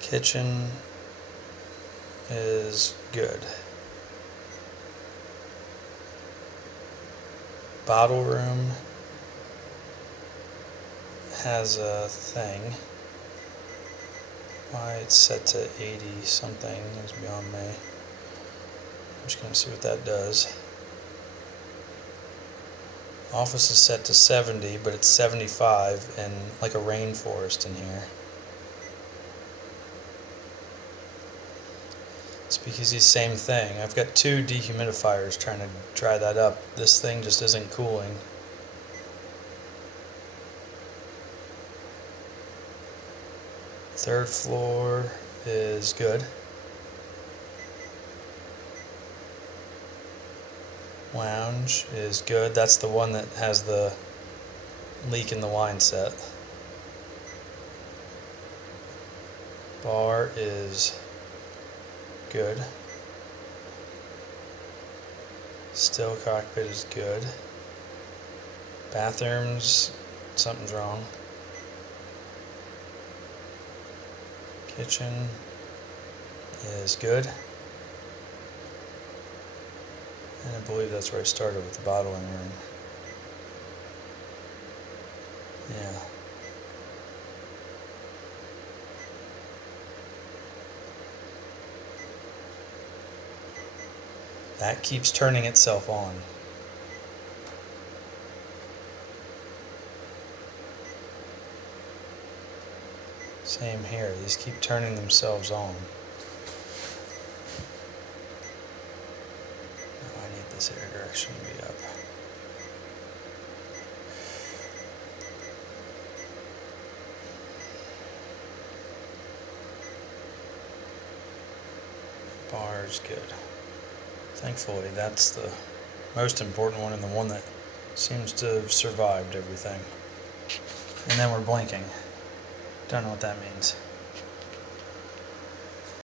Kitchen is good. Bottle room has a thing. Why it's set to 80 something is beyond me. I'm just going to see what that does. Office is set to 70, but it's 75 and like a rainforest in here. It's because the same thing. I've got two dehumidifiers trying to dry that up. This thing just isn't cooling. Third floor is good. Lounge is good. That's the one that has the leak in the wine set. Bar is good. Still cockpit is good. Bathrooms, something's wrong. Kitchen is good. And I believe that's where I started with the bottling room. Yeah. That keeps turning itself on. Same here, these keep turning themselves on. Now I need this air direction to be up. Bar is good. Thankfully, that's the most important one and the one that seems to have survived everything. And then we're blinking. Don't know what that means.